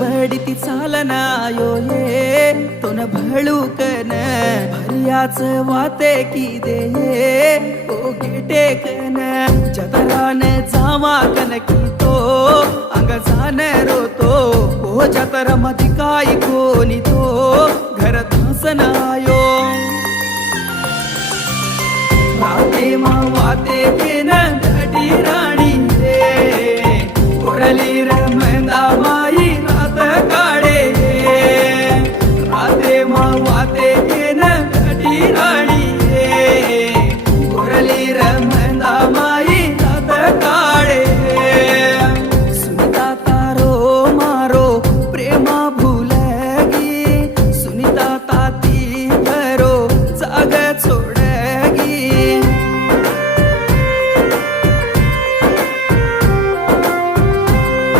बडबडती चालना यो ये तो न भळूकन भरियाच वाते की दे ओ गेटे कन जतरान जावा कन की तो अंग जान रोतो ओ जतर मधी काय कोणी तो घर धासनायो राते मावाते केन घटी राणी रे उरली रमंदा माई